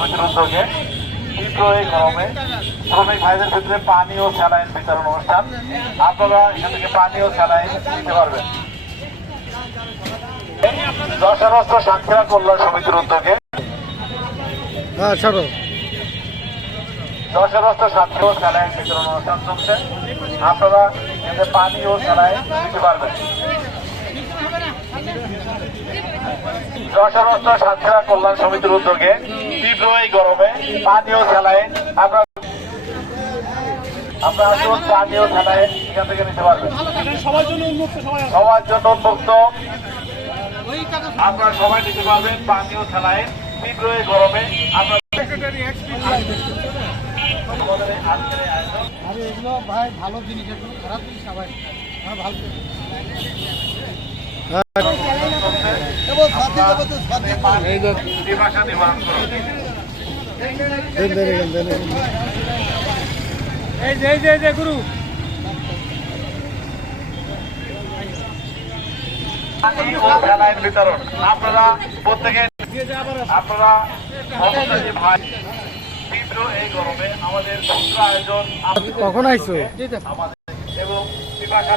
উদ্যোগে তীব্র এই গরমে শ্রমিক ভাইদের ক্ষেত্রে পানি ও স্যালাইন বিতরণ অনুষ্ঠান। আপনারা এখান থেকে পানি ও স্যালাইন নিতে পারবেন। যশোর সাতক্ষীরা কল্যাণ সমিতির উদ্যোগে যশোর সাতক্ষীরা স্যালাইন বিতরণ অনুষ্ঠান চলছে। আপনারা এতে পানি ও স্যালাইন নিতে পারবেন। যশোর সাতক্ষীরা কল্যাণ সমিতির উদ্যোগে তীব্র এই গরমে পানি ও স্যালাইন আপনারা আসুন, পানি ও স্যালাইন এখান থেকে নিতে পারবেন। সবার জন্য উন্মুক্ত, আপনারা সবাই নিতে পারবেন পানি ও স্যালাইন তীব্র এই গরমে। আপনারা ভাই ভালো জিনিস, এগুলো খারাপ জিনিস না ভাই, ভালো গুরু বিতরণ আপনারা প্রত্যেকে ভাই তীব্র এই গরমে আমাদের আয়োজন কখন আইছো এবং বিপাশা